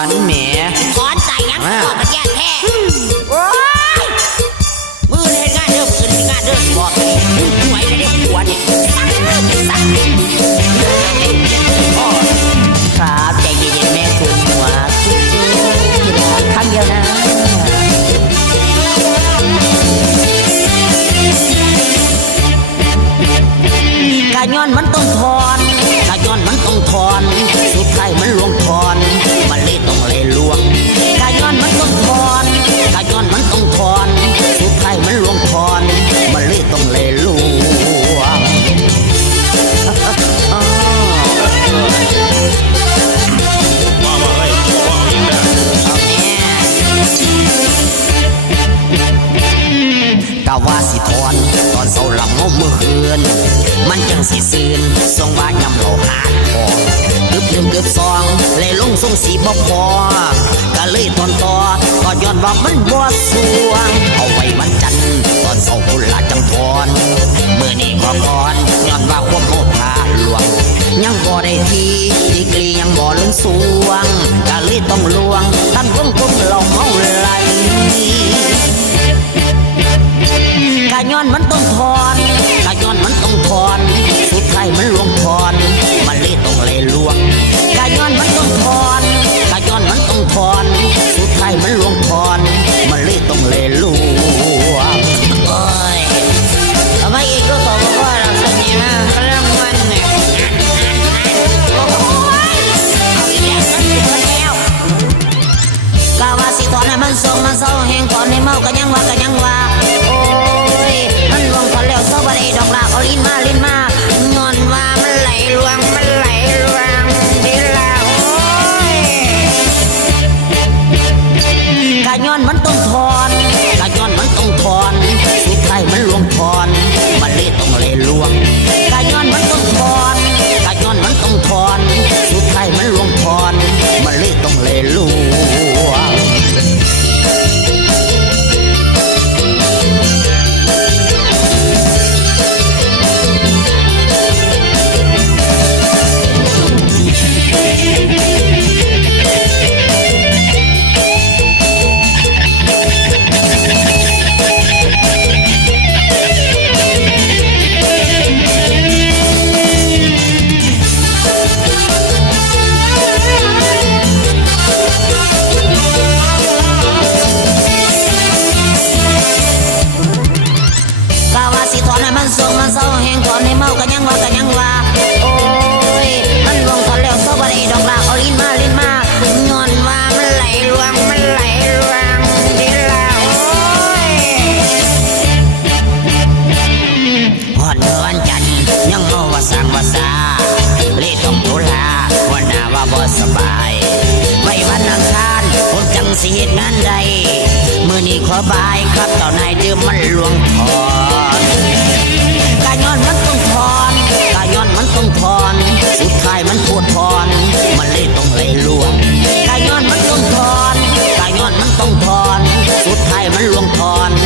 อนแหมสอนใส่ยังบอกมันแย่แท้โอ้ยมือเล่นงานเด้อมือเล่นงานเด้อบอกเลยหวยเลยเด้อหัวเนี่ยสั่งเด้อสั่งครับใจเย็นๆแม่คุณหัวจุ๊บๆครั้งเดียวนะกะย้อนมันต้องถอนกะย้อนมันต้องถอนสุดท้ายมันลง ตอนเศร้าหลับงมเมื่อคืน มันจังสิซืนทรงว่ายำเราหาดพอกึบหนึ่งกึบสองเลยลงทรงสีบ่พอก็เลยตอนต่อก็ย้อนว่ามันบ่สวง เอาไว้วันจันทร์ตอนเศร้าคุณลาจังทอนเมื่อนี้ขอก่อนย้อนว่าความโมพาหลวง ยังบ่ได้ที ก็ยังว่าก็ยังว่า มันเศร้าแหงถอนให้เมาก็ยังว่าก็ยังว่าโอ้ยมันลวงถอนแล้วเศร้าบ่ได้ดอกลาเอาลิ้นมาลิ้นมาย้อนว่ามันไหลลวงมันไหลลวงดีละโอ้ยหอนเดือนจันทร์ยังเมาว่าสั่งว่าซาเลยต้องทุลาวันหน้าว่าบ่สบายไว้วันอังคารผมจังสิเหตุงานใดมือนี้ขอบายครับเจ้านายเดิมมันลวงทอ หลวงพร